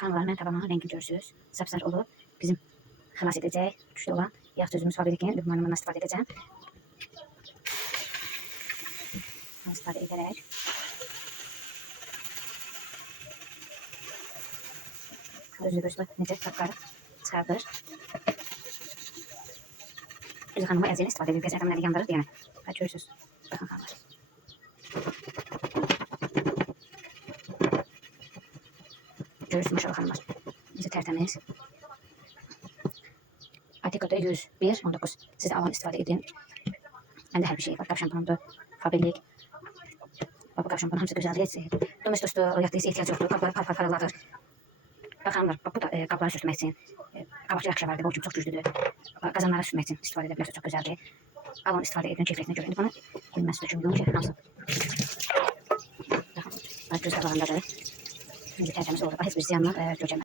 Xanımlar, mən tabağımın rəngini görürsünüz. Sapsarı olub. Bizim xilas edəcək güclü olan yağ sözümüz fabrikin lübmanından istifadə edəcəm. İstifadə edərək görürsünüz necə tapqarı çıxardır. Düz xanıma əziyyələ istifadə edir. Qəzət əmrləri yandırır deyənə. Bax görürsünüz. Baxın xanımlar. Görürsünüz maşallah xanımlar. Necə tərtəmiz. Artikeldə 101-19. Siz də alın istifadə edin. Məndə hər bir şey var. Qap şampuanıdır, fabrik. Baba qap şampuanı hamısı gözəldir. Domestosdur, yatdıysa ehtiyac yoxdur. Qapları parıldadır. Bax xanımlar, bu da qapları sürtmək üçün. Qabaqçı yaxşı vardır, bu çox güclüdür. Qazanlara sürtmək üçün istifadə edə bilərsiniz, çox gözəldir. Alın istifadə edin, keyfiyyətinə görə. İndi bunu bilməz üçün ki, hamısı. Bax, göz qabağındadır. Necə tərtəmiz olur. Heç bir ziyanlar görəcəməz.